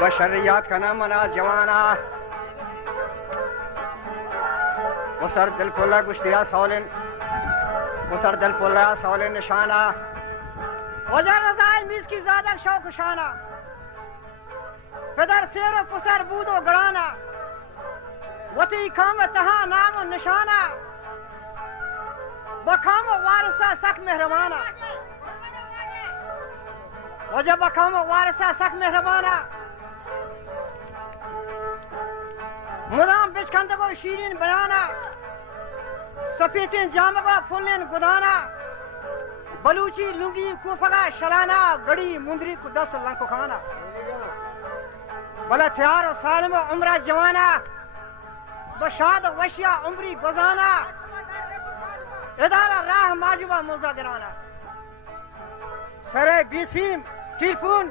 बशरियात का नाम मना जवाना वसर दिल पुल्ला गुश्तिया सौलिन वसर दिल पुल्ला सौलिन निशाना वजर रजाई मीज की ज़्यादा शौक शाना फिदर शेर फुसर बूदो गड़ाना वती खाम तहा नाम निशाना बखाम वारसा सख मेहरबाना वजह बखाम वारसा सख मेहरबाना मुदाम बिचखंद को शीरीन बयाना सफेदीन जामगा फुल्लेन गुदाना बलूची लुंगी कुफगा शलाना गड़ी मुंदरी को 10 लंको खाना बला थयार और सालम उम्रा जवाना बशाद वशिया उम्री गुजाना इदारा राह माजुबा मुजा गिराना सरे बीसीम टिरपुन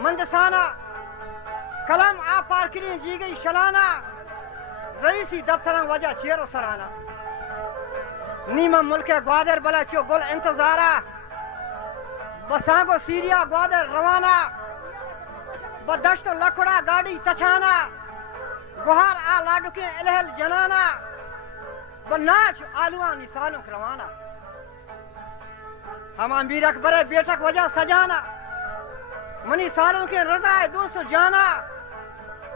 मंदसाना कलम आ पार्किन जी गई शलाना रईसी दफ्तर वजह शेर सराना नीमा मुल्क ग्वादर बला चो गुल इंतजारा बसागो सीरिया ग्वादर रवाना बदश्त लकड़ा गाड़ी तछाना गुहार आ लाडू के अलहल जनाना बनाच आलुआ निसालों रवाना हम अमीर अकबर बेटक वजह सजाना मनी सालों के रजा दोस्त जाना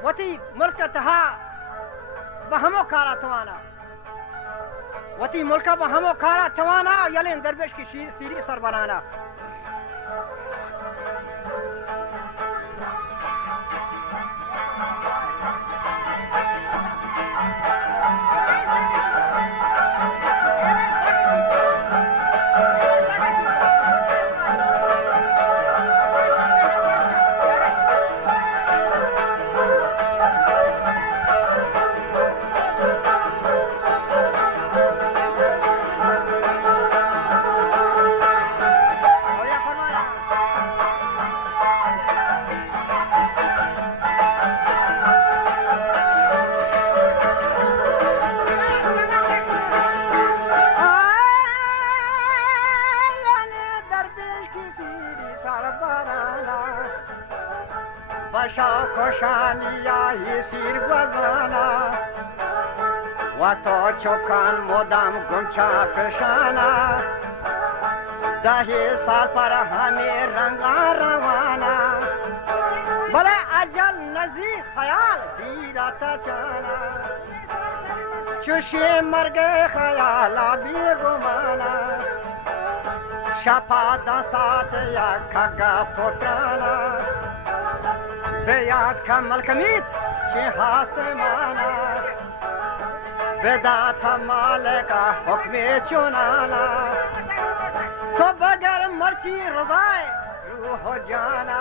वती मुल्क तहा बहमो खारा तवाना वती मुल्क बहमो खारा तवाना यलेन दरवेश की सीरी सर बनाना बशा खुशानिया ही सिर बजाना वतो चौखान मोदाम गुंछा पेशाना दही साल पर हमें रंगा रवाना भले अजल नजीक ख्याल बीरत चाना चुशे मर गए ख्याल भी गुमाना शफा दसात या खगा पुत्राना बेयाद का मलकमीत शिहास माना बेदा था माल का हुक्म चुनाना तो बगैर मर्ची रजाए रूह जाना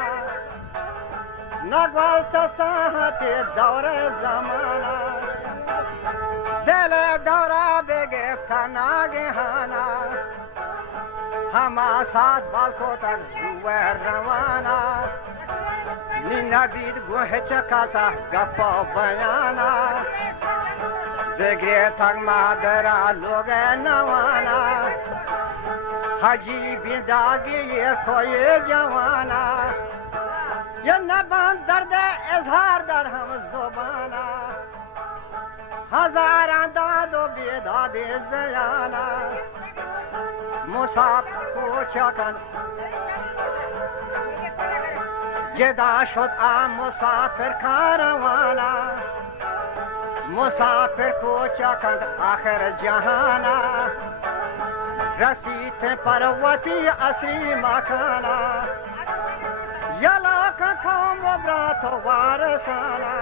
नगवाल साहते दौरे जमाना दिल दौरा बेगिफ्ता नागहाना हमा साथ बालकों तक हुए रवाना नबीद गुह चकासा गप्पो बयाना बेगे तक मादरा लोग नवाना हजी बिदागी ये खोए जवाना ये नबान दर्द इजहार दर हम जुबाना हजारां दादो बेदादे जयाना मुसाफ को चकन जदा शुद आ मुसाफिर का रवाना मुसाफिर को चकंद आखिर जहाना रसीद परवती असली मखाना यला का खाम वब्रात वारसाना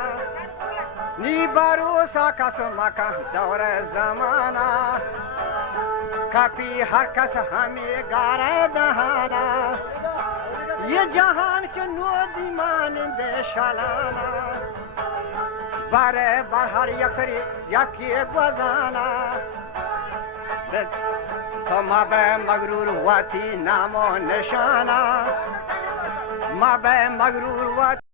नी भरोसा कसम का दौर जमाना कपी हर कस हमें गारा दहाना ये जहान के नोदी मानिंदे शलाना बारे बाहर यकरी यकी बजाना तो माबे मगरूर वाती नामो निशाना माबे मगरूर वाती